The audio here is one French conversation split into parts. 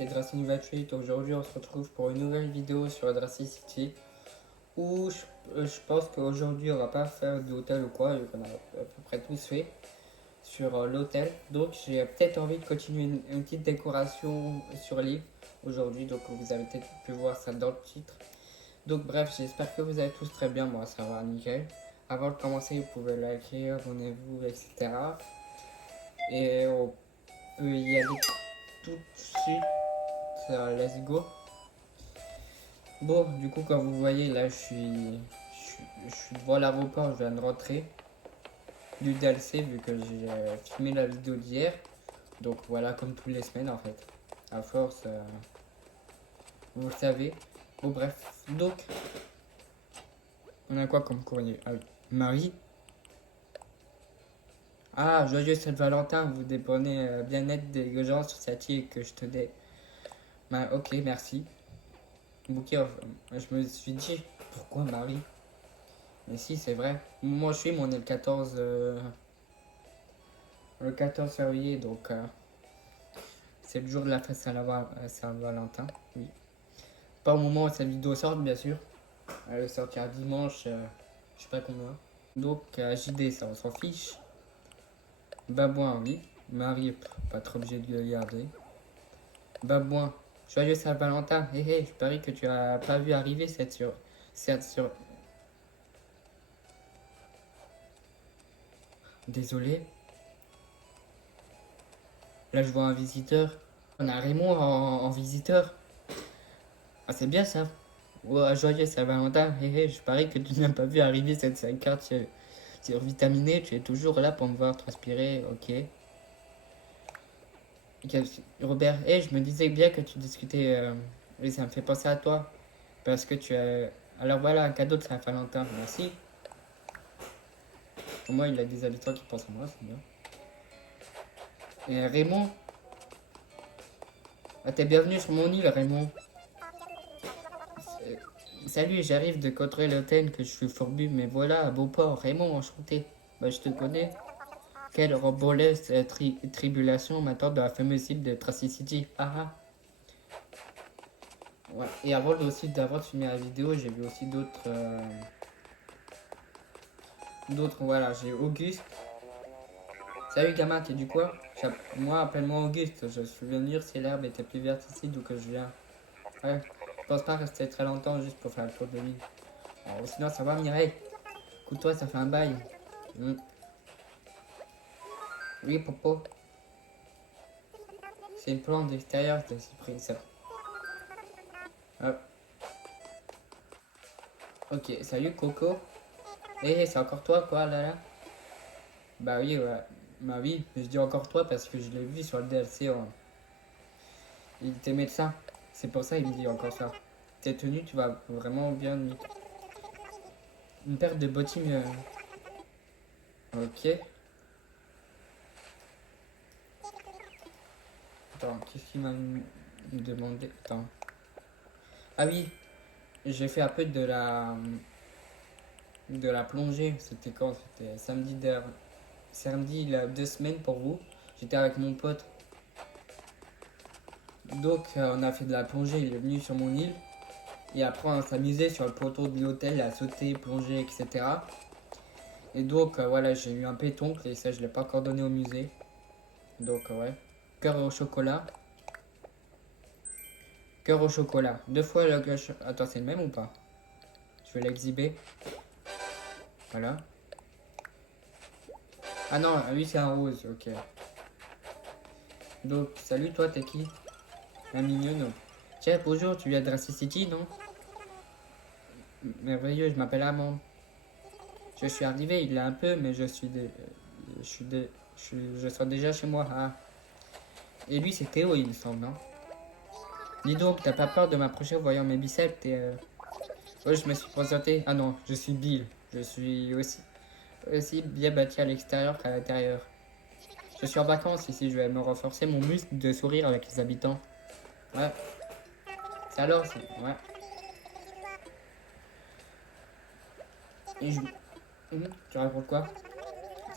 c'est Dracy28. Aujourd'hui on se retrouve pour une nouvelle vidéo sur Dracy City où je pense qu'aujourd'hui on va pas faire d'hôtel ou quoi, vu qu'on a à peu près tous fait sur l'hôtel. Donc j'ai peut-être envie de continuer une petite décoration sur l'île aujourd'hui, donc vous avez peut-être pu voir ça dans le titre. Donc bref, j'espère que vous allez tous très bien, moi ça va nickel. Avant de commencer, vous pouvez liker, abonnez-vous, etc. Et on peut y aller tout de suite. Let's go. Bon, du coup, comme vous voyez, là, je suis devant l'aéroport. Je viens de rentrer du DLC vu que j'ai filmé la vidéo d'hier. Donc voilà, comme toutes les semaines en fait. À force, vous le savez. Bon, bref. Donc, on a quoi comme courrier? Ah, Marie. Ah, joyeux Saint-Valentin. Vous dépendez bien-être des gens sur cette île que je tenais. Bah, ok, merci. Bouquet, je me suis dit, pourquoi Marie? Mais si, c'est vrai. Moi, je suis, on est le 14 février, donc c'est le jour de la fête Saint-Valentin. Oui. Pas au moment où cette vidéo sort, bien sûr. Elle sortira dimanche, je sais pas combien. Donc, JD, ça, on s'en fiche. Babouin, oui. Marie, pas trop obligé de le garder. Babouin, joyeux Saint-Valentin. Hé hé, je parie que tu as pas vu arriver cette sur. Désolé. Là, je vois un visiteur. On a Raymond en visiteur. Ah, c'est bien ça. Ouais, joyeux Saint-Valentin. Hé hé, je parie que tu n'as pas vu arriver cette 5 carte survitaminée. Tu es toujours là pour me voir transpirer. Ok. Robert, hé, je me disais bien que tu discutais. Oui, ça me fait penser à toi. Parce que tu as. Alors voilà, un cadeau de Saint-Valentin. Merci. Au moins, il a des habitants qui pensent à moi, c'est bien. Et Raymond. Ah, t'es bienvenu sur mon île, Raymond. Salut, j'arrive de contrôler l'hôtel que je suis fourbu, mais voilà, à Beauport, Raymond, enchanté. Bah, je te connais. Quelle roboleuse tribulation m'attend dans la fameuse île de Tracy City. Ah ah. Ouais. Et avant aussi d'avoir de filmer la vidéo, j'ai vu aussi d'autres, voilà, j'ai Auguste. Salut gamin, t'es du quoi? Moi, appelle-moi Auguste, je suis venu si l'herbe était plus verte ici d'où que je viens. Ouais, je pense pas rester très longtemps juste pour faire le tour de l'île. Sinon, ça va Mireille? Écoute-toi, ça fait un bail. Mm. Oui, Popo. C'est une plante d'extérieur de cyprès, ça. Hop. Ok, salut Coco. Eh, c'est encore toi quoi là? Bah oui, ouais. Bah oui, je dis encore toi parce que je l'ai vu sur le DLC. Il était médecin. C'est pour ça qu'il me dit encore ça. T'es tenu, tu vas vraiment bien nuit. Une paire de bottines. Ok. Attends, qu'est-ce qu'il m'a demandé? Attends. Ah oui, j'ai fait un peu de la plongée. C'était quand? C'était samedi il y a 2 semaines pour vous. J'étais avec mon pote. Donc on a fait de la plongée, il est venu sur mon île. Et après on s'amusait sur le poteau de l'hôtel à sauter, plonger, etc. Et donc voilà, j'ai eu un pétoncle et ça je l'ai pas encore donné au musée. Donc ouais. Cœur au chocolat. Cœur au chocolat. 2 fois le cœur. Attends, c'est le même ou pas? Je vais l'exhiber. Voilà. Ah non, lui c'est un rose, ok. Donc, salut toi, t'es qui? Un mignonne. Tiens, bonjour, tu viens de Dracy City, non? Merveilleux, je m'appelle Amand. Je suis arrivé il y a un peu, mais je sors déjà chez moi. Ah. Et lui, c'est Théo, il me semble, non? Dis donc, t'as pas peur de m'approcher en voyant mes biceps? Ouais, je me suis présenté. Ah non, je suis Bill. Je suis aussi bien bâti à l'extérieur qu'à l'intérieur. Je suis en vacances ici, je vais me renforcer mon muscle de sourire avec les habitants. Ouais. C'est alors, c'est. Ouais. Et je... Tu racontes quoi?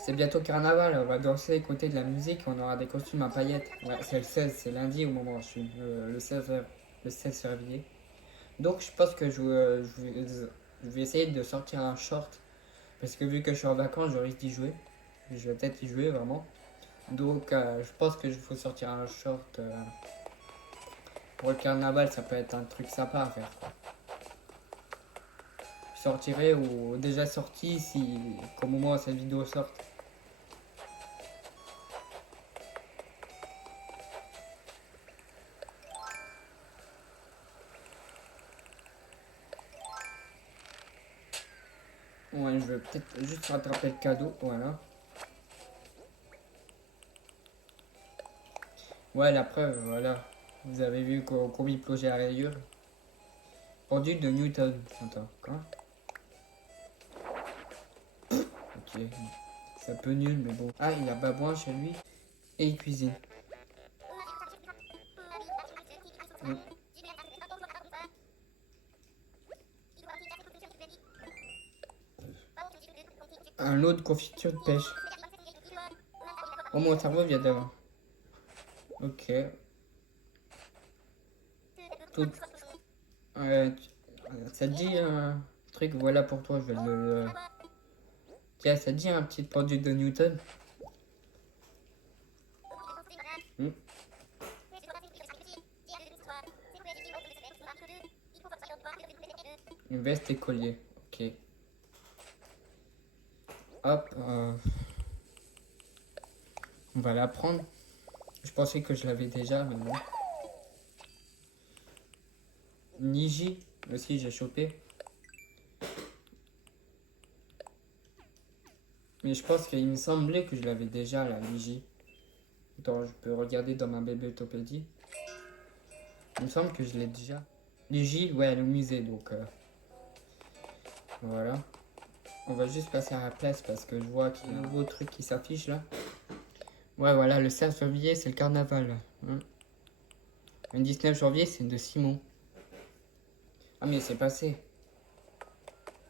C'est bientôt carnaval, on va danser, écouter de la musique, on aura des costumes à paillettes. Ouais, c'est le 16, c'est lundi au moment où je suis, le 16 février. Donc je pense que je vais essayer de sortir un short, parce que vu que je suis en vacances, je risque d'y jouer. Je vais peut-être y jouer vraiment. Donc je pense que je faut sortir un short pour le carnaval, ça peut être un truc sympa à faire. Je sortirai ou déjà sorti si au moment où cette vidéo sorte. Ouais, je vais peut-être juste rattraper le cadeau, voilà. Ouais, la preuve, voilà. Vous avez vu combien il plongeait à rayure. Pendule de Newton. Attends, quoi? Ok. C'est un peu nul, mais bon. Ah, il a babouin chez lui. Et il cuisine. Mm. Un lot de confiture de pêche. Oh, mon cerveau vient d'avoir. Ok. Tout. Ça te dit un truc, voilà pour toi, je vais le. Tiens, ça te dit un petit pendule de Newton. Hmm. Une veste et collier. Ok. Hop. On va la prendre. Je pensais que je l'avais déjà, mais non. Niji aussi, j'ai chopé. Mais je pense qu'il me semblait que je l'avais déjà, la Niji. Attends, je peux regarder dans ma bibliotopédie. Il me semble que je l'ai déjà. Niji, ouais, elle est au musée, donc voilà. On va juste passer à la place parce que je vois qu'il y a un nouveau truc qui s'affiche là. Ouais, voilà, le 16 février, c'est le carnaval. Hein. Le 19 janvier, c'est de Simon. Ah, mais c'est passé.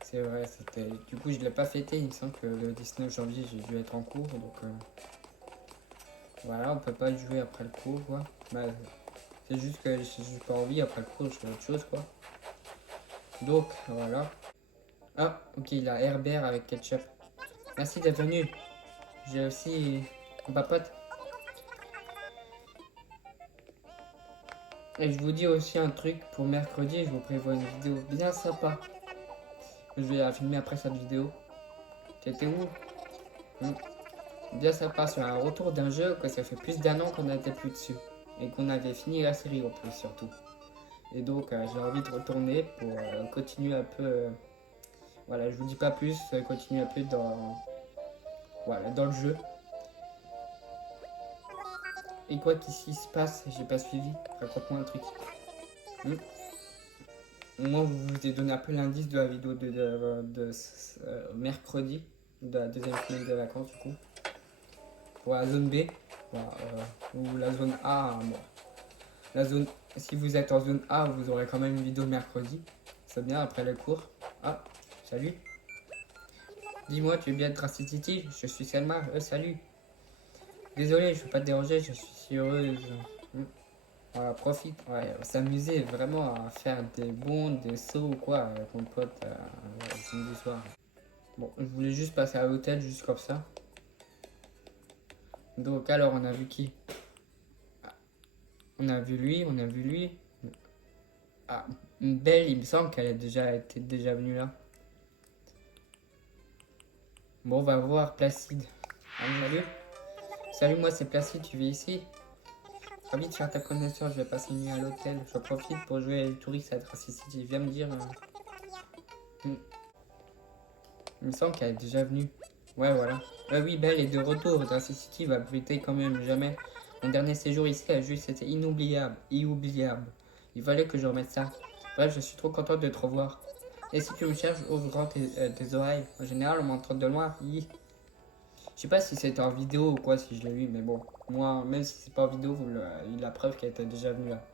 C'est vrai, c'était. Du coup, je l'ai pas fêté. Il me semble que le 19 janvier, j'ai dû être en cours. Donc voilà, on peut pas jouer après le cours, quoi. Bah, c'est juste que j'ai pas envie. Après le cours, je fais autre chose, quoi. Donc voilà. Ah, ok, il a Herbert avec ketchup. Merci d'être venu. J'ai aussi. On papote. Et je vous dis aussi un truc pour mercredi. Je vous prévois une vidéo bien sympa. Je vais la filmer après cette vidéo. T'étais où? Bien sympa sur un retour d'un jeu que ça fait plus d'un an qu'on n'était plus dessus. Et qu'on avait fini la série en plus surtout. Et donc j'ai envie de retourner pour continuer un peu. Voilà, je vous dis pas plus, continuer un peu dans. Voilà, dans le jeu. Et quoi qu'ici se passe, j'ai pas suivi. Raconte-moi un truc. Hmm. Moi, je vous ai donné un peu l'indice de la vidéo de mercredi, de la deuxième semaine de vacances du coup. Pour la zone B, voilà, ou la zone A, bon. La zone, si vous êtes en zone A, vous aurez quand même une vidéo mercredi. C'est bien après le cours. Ah, salut. Dis-moi, tu es bien de Drastic City? Je suis Selma. Salut. Désolé, je ne veux pas te déranger, je suis si heureuse. Voilà, profite. Ouais, s'amuser vraiment à faire des bonds, des sauts ou quoi avec mon pote le samedi soir. Bon, je voulais juste passer à l'hôtel, juste comme ça. Donc, alors, on a vu qui? On a vu lui, on a vu lui. Ah, Belle, il me semble qu'elle a déjà été déjà venue là. Bon, on va voir Placide. Ah, salut. Salut, moi c'est Placide, tu vis ici? Ravi de faire ta connaissance, je vais passer une nuit à l'hôtel. Je profite pour jouer à les touristes à Tracy City. Viens me dire. Il me semble qu'elle est déjà venue. Ouais, voilà. Oui, Belle est de retour. Tracy City va brûler quand même jamais. Mon dernier séjour ici a juste été inoubliable. Inoubliable. Il fallait que je remette ça. Bref, je suis trop contente de te revoir. Et si tu me cherches, ouvre grand tes oreilles. En général, on m'entend de loin. Je sais pas si c'était en vidéo ou quoi, si je l'ai vu, mais bon. Moi, même si c'est pas en vidéo, vous il la preuve qu'elle était déjà venue là.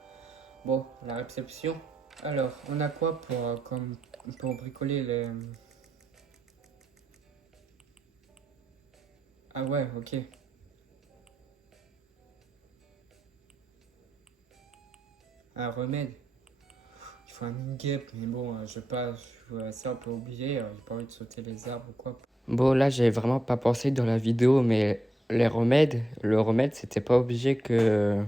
Bon, la réception. Alors, on a quoi pour bricoler les. Ah ouais, ok. Un remède. Il faut un guêpe, mais bon, je passe. Ça, on peut oublier. J'ai pas envie de sauter les arbres ou quoi. Bon, là, j'ai vraiment pas pensé dans la vidéo, mais le remède, c'était pas obligé que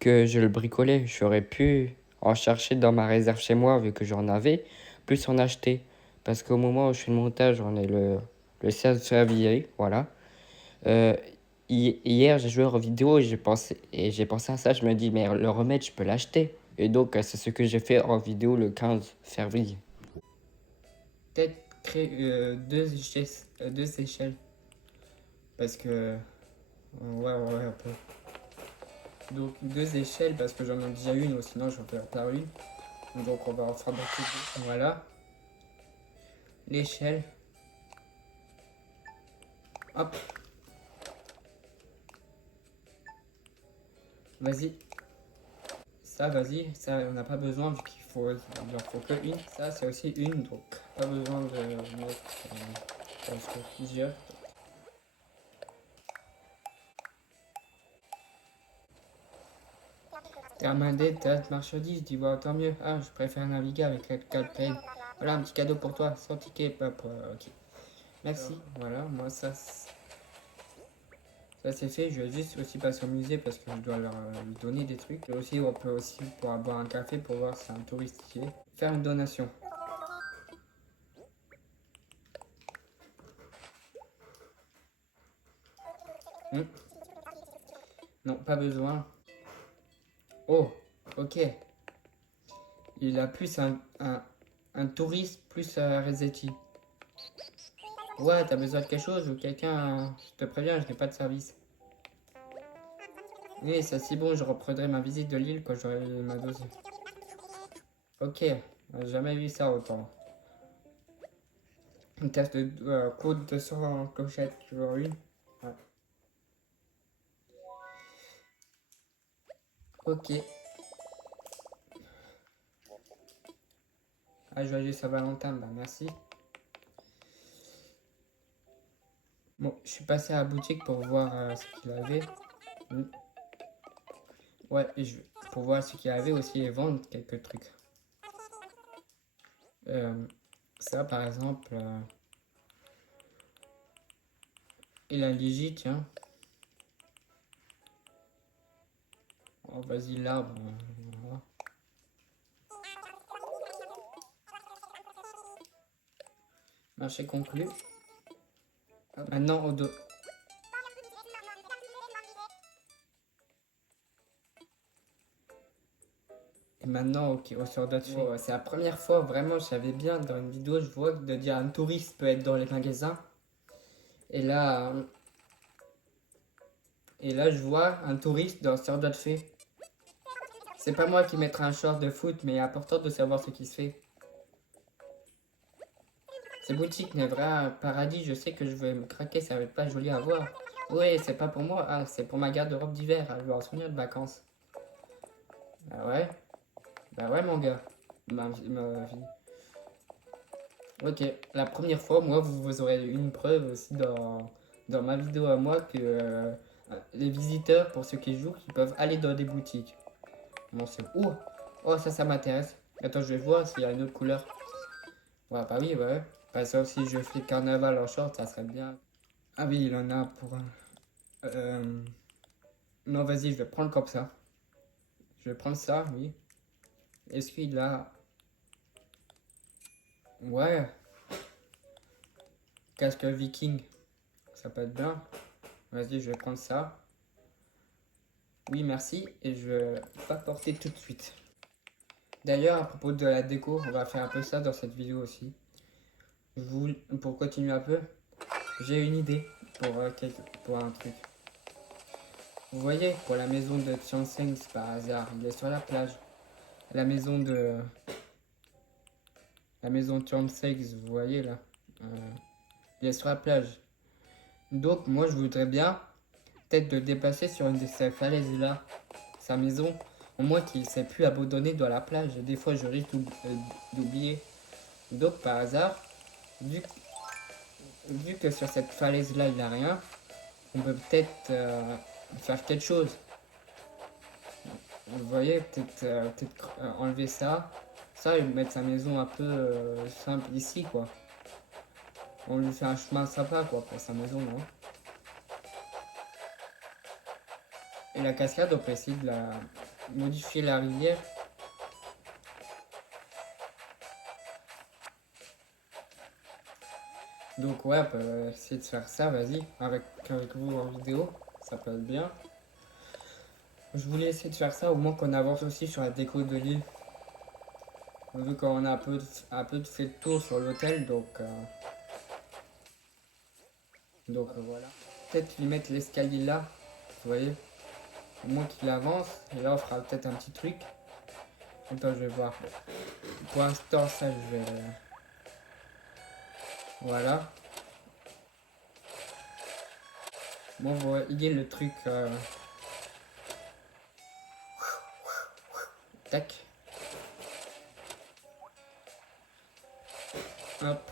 je le bricolais. J'aurais pu en chercher dans ma réserve chez moi, vu que j'en avais, plus en acheter. Parce qu'au moment où je fais le montage, on est le 16 février, voilà. Euh, Hier, j'ai joué aux vidéos et j'ai pensé à ça. Je me dis, mais le remède, je peux l'acheter. Et donc, c'est ce que j'ai fait en vidéo le 15 février. Peut-être créer deux échelles. Parce que. Ouais, un peu. Donc, deux échelles parce que j'en ai déjà une, ou sinon j'en perds par une. Donc, on va en fabriquer deux. Voilà. L'échelle. Hop. Vas-y. Ça, vas-y. Ça, on n'a pas besoin vu il en faut que une. Ça, c'est aussi une. Donc, pas besoin de mettre plusieurs. T'es amendé, t'as de marchandises, dis vois tant mieux. Ah, je préfère naviguer avec le calpel. Voilà un petit cadeau pour toi, sans ticket. Hop, ok. Merci. Voilà, moi ça c'est fait. Je vais juste aussi passer au musée parce que je dois lui donner des trucs. Et aussi, on peut aussi pour boire un café pour voir si c'est un touriste qui est. Faire une donation. Hmm. Non, pas besoin. Oh, ok. Il a plus un touriste plus Resetti. Ouais, t'as besoin de quelque chose ou quelqu'un, je te préviens, je n'ai pas de service. Oui, ça c'est bon, je reprendrai ma visite de l'île quand j'aurai ma dose. Ok, j'ai jamais vu ça autant. Une tasse de code 200 en clochette, tu veux une? Ouais. Ok. Ah, joyeux Saint-Valentin, bah merci. Bon, je suis passé à la boutique pour voir ce qu'il avait. Mm. Ouais, pour voir ce qu'il avait aussi et vendre quelques trucs. Ça, par exemple, il a un ligi, tiens. Oh, vas-y, l'arbre. Voilà. Marché conclu. Maintenant, au dos. Et maintenant, ok, au sort d'autres filles. C'est la première fois, vraiment, je savais bien dans une vidéo, je vois de dire un touriste peut être dans les magasins. Et là, euh, et là je vois un touriste dans sort d'autres filles. C'est pas moi qui mettrai un short de foot, mais important de savoir ce qui se fait. Ces boutiques n'est vrai un paradis, je sais que je vais me craquer, ça va être pas joli à voir. Oui, c'est pas pour moi, ah, c'est pour ma garde-robe d'hiver, je vais en souvenir de vacances. Bah ouais mon gars, ma vie. Ok, la première fois, moi, vous aurez une preuve aussi dans ma vidéo à moi que les visiteurs, pour ceux qui jouent, ils peuvent aller dans des boutiques. Bon, c'est... Oh, ça m'intéresse. Attends, je vais voir s'il y a une autre couleur. Ouais, bah oui, ouais. Bah, sauf si je fais carnaval en short, ça serait bien. Ah oui, il en a pour un... Non, vas-y, je vais prendre comme ça. Je vais prendre ça, oui. Est-ce qu'il a... Ouais, casque viking. Ça peut être bien. Vas-y, je vais prendre ça. Oui, merci. Et je vais pas porter tout de suite. D'ailleurs, à propos de la déco, on va faire un peu ça dans cette vidéo aussi. Pour continuer un peu, j'ai une idée pour un truc. Vous voyez, pour la maison de Tiansheng, par hasard, il est sur la plage. La maison de... La maison de Tiansheng, vous voyez là. Il est sur la plage. Donc, moi, je voudrais bien peut-être de déplacer sur une de ces falaises là. Sa maison, au moins qu'il ne s'est plus abandonné dans la plage. Des fois, je risque d'oublier. Donc, par hasard, vu vu que sur cette falaise là il n'y a rien, on peut peut-être faire quelque chose. Vous voyez, peut-être enlever ça et mettre sa maison un peu simple ici quoi. On lui fait un chemin sympa quoi pour sa maison, non? Et la cascade, on peut essayer de la modifier la rivière. Donc ouais, on peut essayer de faire ça, vas-y, avec vous en vidéo, ça peut être bien. Je voulais essayer de faire ça au moins qu'on avance aussi sur la déco de l'île. Vu qu'on a un peu fait le tour sur l'hôtel, donc voilà. Peut-être lui mettre l'escalier là, vous voyez. Au moins qu'il avance, et là on fera peut-être un petit truc. Attends, je vais voir. Pour l'instant, ça je vais... Voilà. Bon, vous voyez le truc... Tac. Hop.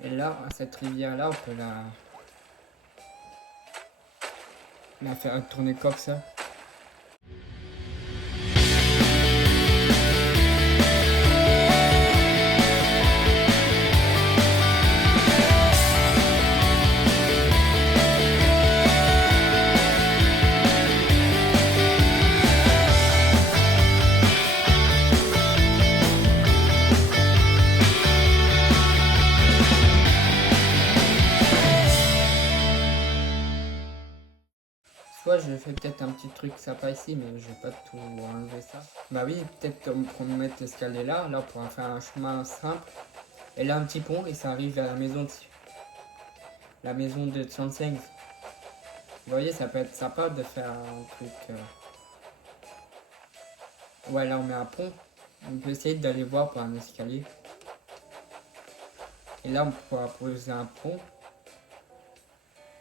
Et là, cette rivière-là, on peut la faire tourner comme ça. Soit je fais peut-être un petit truc sympa ici, mais je vais pas tout enlever ça. Bah oui, peut-être qu'on mette l'escalier là on pourra faire un chemin simple. Et là un petit pont et ça arrive à la maison de Tsanseng. Vous voyez, ça peut être sympa de faire un truc... Ouais, là on met un pont. On peut essayer d'aller voir pour un escalier. Et là on pourra poser un pont.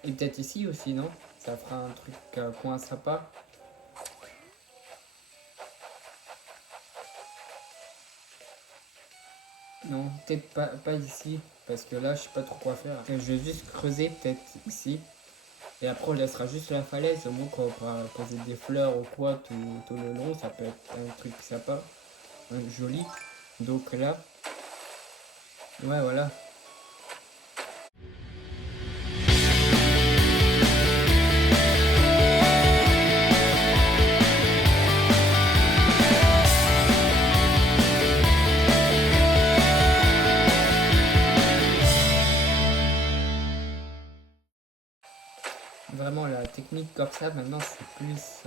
Et peut-être ici aussi, non? Ça fera un truc coin sympa. Non, peut-être pas ici. Parce que là, je sais pas trop quoi faire. Je vais juste creuser peut-être ici. Et après, on laissera juste la falaise. Au moins, qu'on pourra poser des fleurs ou quoi tout le long. Ça peut être un truc sympa. Joli. Donc là. Ouais, voilà. Vraiment, la technique comme ça, maintenant, c'est plus...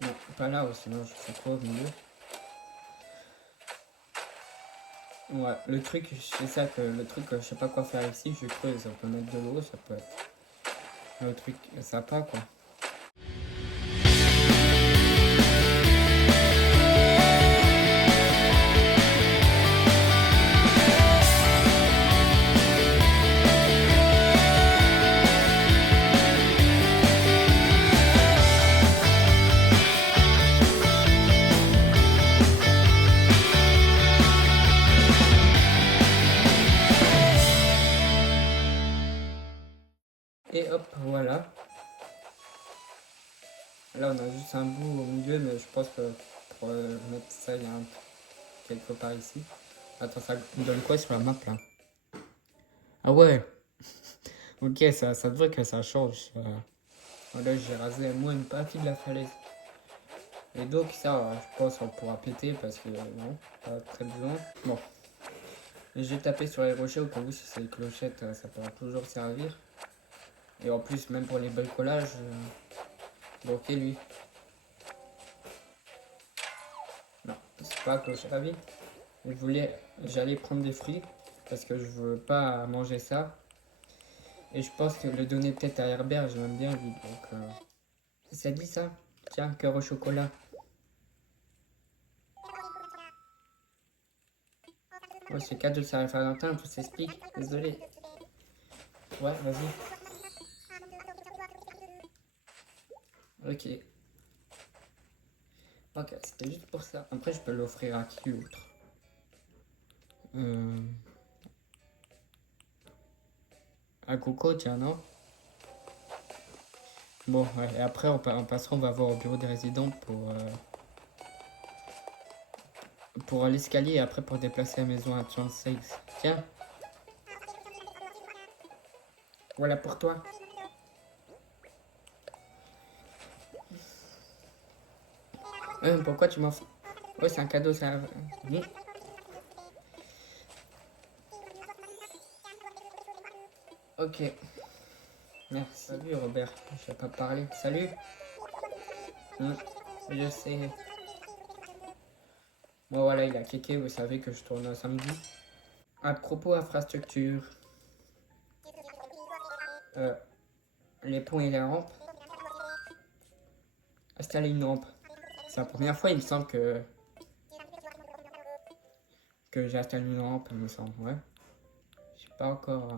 Non, pas là, sinon je fais quoi au milieu? Ouais, le truc, c'est ça que le truc, je sais pas quoi faire ici, je creuse, on peut mettre de l'eau, ça peut être le truc sympa quoi. Et hop, voilà. Là, on a juste un bout au milieu, mais je pense que pour mettre ça, il y a quelque part ici. Attends, ça me donne quoi sur la map là? Ah ouais. Ok, ça devrait que ça change. Voilà, j'ai rasé moi une partie de la falaise. Et donc ça, je pense qu'on pourra péter parce que non, pas très besoin. Bon. Et j'ai tapé sur les rochers au cas où si c'est les clochettes, ça pourra toujours servir. Et en plus, même pour les bricolages, ok lui. Non, c'est pas clochette à vie. J'allais prendre des fruits parce que je veux pas manger ça. Et je pense que le donner peut-être à Herbert, j'aime bien lui. Donc Ça dit ça? Tiens, cœur au chocolat. Ouais, c'est cadeau de Saint-Valentin, tout s'explique. Désolé. Ouais, vas-y. Ok. Ok, c'était juste pour ça. Après, je peux l'offrir à qui autre? À Coco, tiens, non? Bon, ouais, et après, on passera, on va voir au bureau des résidents pour l'escalier et après pour déplacer la maison à 36. Tiens, voilà pour toi. Pourquoi tu m'en fais? Ouais, c'est un cadeau, ça. Ok. Merci. Salut Robert, je vais pas parler. Salut. Je sais. Bon voilà, il a cliqué, vous savez que je tourne un samedi. À propos infrastructure, les ponts et les rampes, installer une rampe. C'est la première fois, il me semble que j'ai installé une rampe, il me semble, ouais. Je sais pas encore.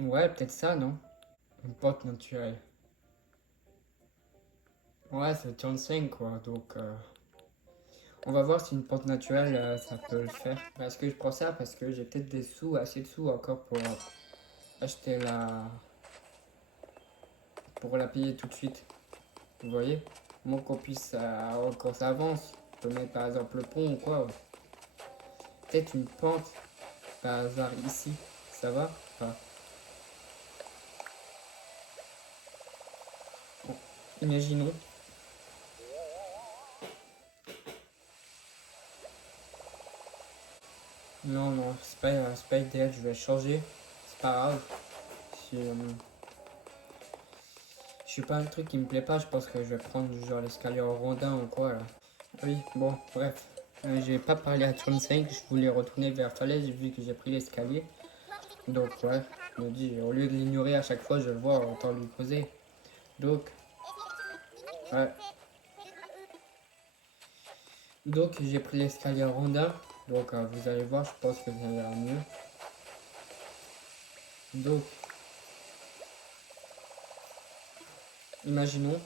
Ouais, peut-être ça, non? Une porte naturelle. Ouais, c'est 35 quoi, donc on va voir si une porte naturelle ça peut le faire. Parce que je prends ça parce que j'ai peut-être des sous, assez de sous encore pour acheter pour la payer tout de suite. Vous voyez? Moi qu'on puisse, quand ça avance, je peux mettre par exemple le pont ou quoi. Ouais. Peut-être une pente par hasard ici, ça va? Enfin, bon, imaginons. Non, non, c'est pas idéal, je vais changer. C'est pas grave. Si, je sais pas un truc qui me plaît pas, je pense que je vais prendre genre l'escalier en rondin ou quoi là. Oui, bon, bref. Je vais pas parler à 35, je voulais retourner vers Falaise vu que j'ai pris l'escalier. Donc ouais, je me dis, au lieu de l'ignorer à chaque fois, je le vois, autant lui causer. Donc, ouais. Donc j'ai pris l'escalier en rondin. Donc vous allez voir, je pense que ça ira mieux. Donc, imaginons.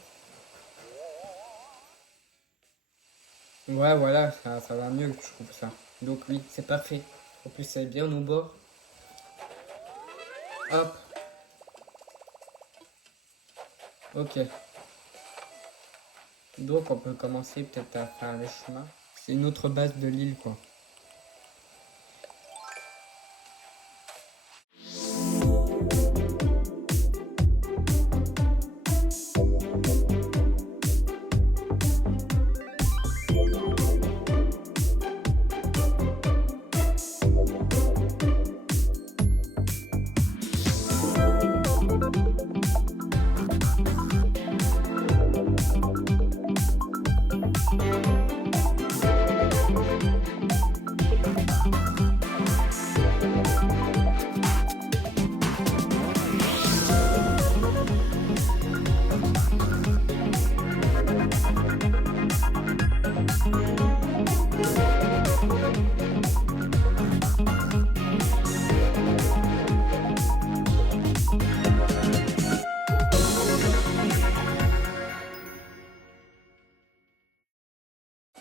Ouais, voilà, ça va mieux, je trouve ça. Donc oui, c'est parfait. En plus, c'est bien au bord. Hop, ok. Donc on peut commencer peut-être à faire les chemins. C'est une autre base de l'île, quoi.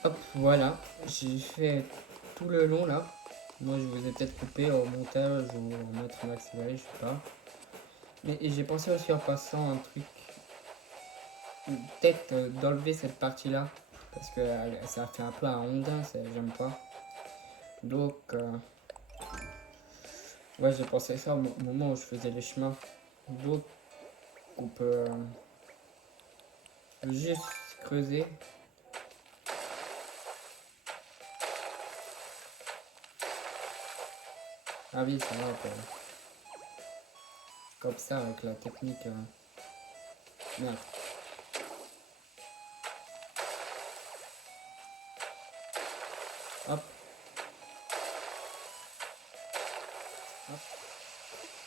Hop, voilà, j'ai fait tout le long là. Moi je vous ai peut-être coupé au montage ou en mettre un accéléré, je sais pas. Mais j'ai pensé aussi en passant un truc, peut-être d'enlever cette partie-là. Parce que ça fait un peu un rondin, j'aime pas. Donc, ouais, j'ai pensé ça au moment où je faisais les chemins. Donc, on peut juste creuser. Ah oui, ça va, comme ça avec la technique. Merde. Hop, hop.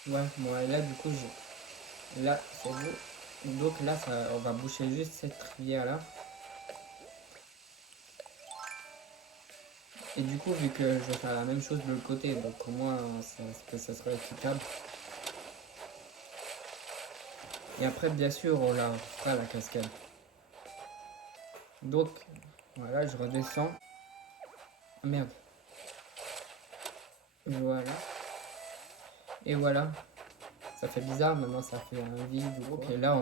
Ouais, bon, et là, du coup, là, c'est bon. Donc là, on va boucher juste cette rivière-là. Et du coup, vu que je vais faire la même chose de l'autre côté, donc au moins, ça sera équitable. Et après, bien sûr, on la fera la cascade. Donc, voilà, je redescends. Ah, merde. Voilà. Et voilà. Ça fait bizarre, maintenant ça fait un vide. Ok, là,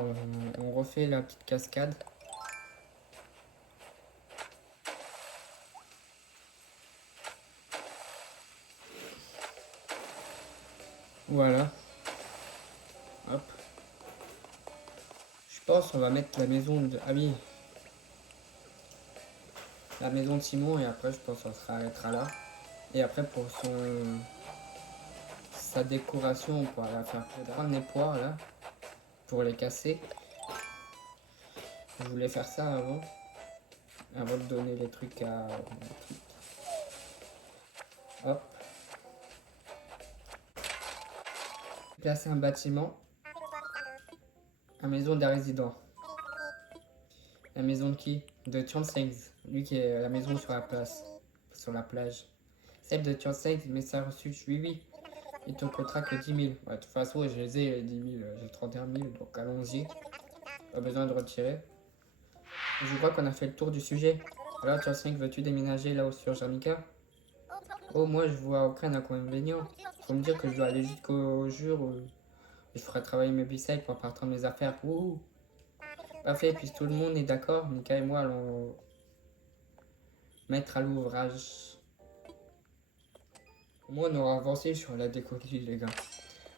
on refait la petite cascade. Voilà. Hop. Je pense qu'on va mettre la maison de... Ah oui. La maison de Simon et après, je pense qu'on s'arrêtera là. Et après, pour sa décoration, on pourra la faire. Je vais prendre les poires là pour les casser. Je voulais faire ça avant de donner les trucs à... Hop. Placer un bâtiment. La maison d'un résident. La maison de qui? De Chanseng. Lui qui est la maison sur la place. Sur la plage. Celle de Chanseng, mais ça a reçu. Oui, oui. Et ton contrat que 10 000. Ouais, de toute façon, je les ai, les 10 000. J'ai 31 000, donc allons-y. Pas besoin de retirer. Je crois qu'on a fait le tour du sujet. Alors, Chanseng, veux-tu déménager là-haut sur Jamaica? Oh, moi, je vois aucun inconvénient. Faut me dire que je dois aller jusqu'au jour où je ferai travailler mes biceps pour partir mes affaires. Ouh! Parfait, puis tout le monde est d'accord. Mika et moi allons mettre à l'ouvrage. Au moins, on aura avancé sur la déco de l'île, les gars.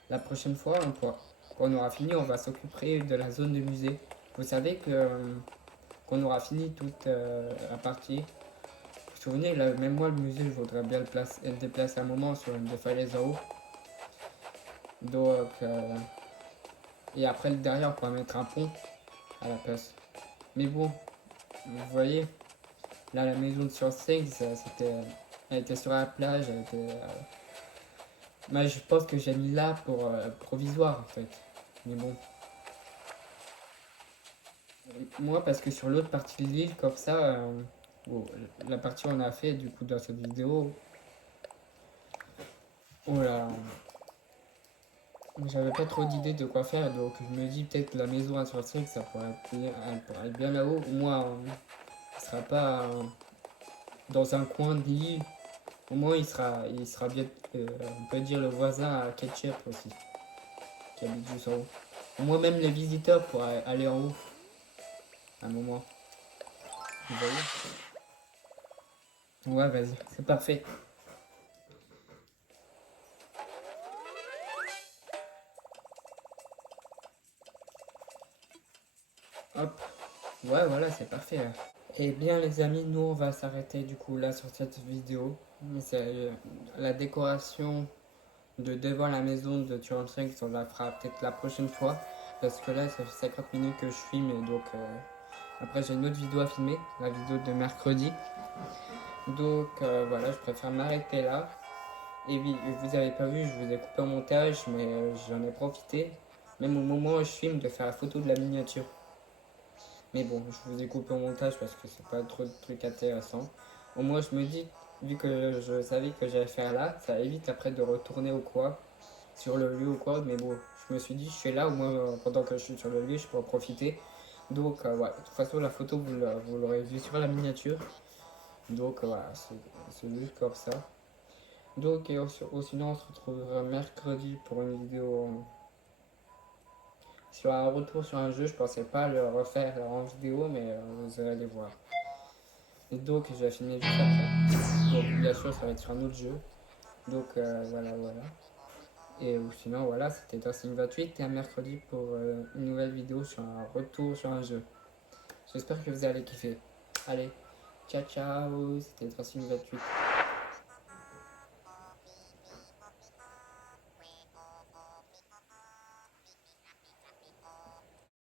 La prochaine fois, quand on aura fini, on va s'occuper de la zone de musée. Vous savez qu'on aura fini toute la partie. Vous vous souvenez, là, même moi, le musée, je voudrais bien le déplacer un moment sur une des falaises en haut. Donc, et après, derrière, on pourra mettre un pont à la place. Mais bon, vous voyez, là, la maison de Sursex, elle était sur la plage, elle était... mais je pense que j'ai mis là pour provisoire, en fait. Mais bon. Moi, parce que sur l'autre partie de l'île, comme ça, bon, la partie on a fait, du coup, dans cette vidéo, oh là, j'avais pas trop d'idées de quoi faire, donc je me dis peut-être la maison à Sursex, ça pourrait elle pourrait être bien là-haut. Au moins, il sera pas dans un coin de l'île. Au moins, il sera bien, on peut dire le voisin à Ketchup aussi, qui habite juste en haut. Au moins, même les visiteurs pourraient aller en haut, à un moment. Vous voyez? Ouais, vas-y, c'est parfait. Hop. Ouais, voilà, c'est parfait là. Et bien, les amis, nous, on va s'arrêter du coup là sur cette vidéo. C'est la décoration de devant la maison de Turan 5, on la fera peut-être la prochaine fois. Parce que là, ça fait 50 minutes que je filme et donc après j'ai une autre vidéo à filmer, la vidéo de mercredi. Donc voilà, je préfère m'arrêter là. Et oui, vous avez pas vu, je vous ai coupé au montage, mais j'en ai profité, même au moment où je filme, de faire la photo de la miniature. Mais bon, je vous ai coupé au montage parce que c'est pas trop de trucs intéressants. Au moins, je me dis, vu que je savais que j'allais faire là, ça évite après de retourner au quoi, sur le lieu ou quoi. Mais bon, je me suis dit, je suis là, au moins pendant que je suis sur le lieu, je peux en profiter. Donc voilà, de toute façon, la photo, vous l'aurez vu sur la miniature. Donc voilà, c'est juste comme ça. Donc, sinon, on se retrouvera mercredi pour une vidéo sur un retour sur un jeu. Je pensais pas le refaire en vidéo, mais vous allez les voir. Et donc, je vais finir juste après. Donc, bien sûr, ça va être sur un autre jeu. Donc, voilà. Et sinon, voilà, c'était Dressing 28 et un mercredi pour une nouvelle vidéo sur un retour sur un jeu. J'espère que vous allez kiffer. Allez, ciao, c'était Dressing 28.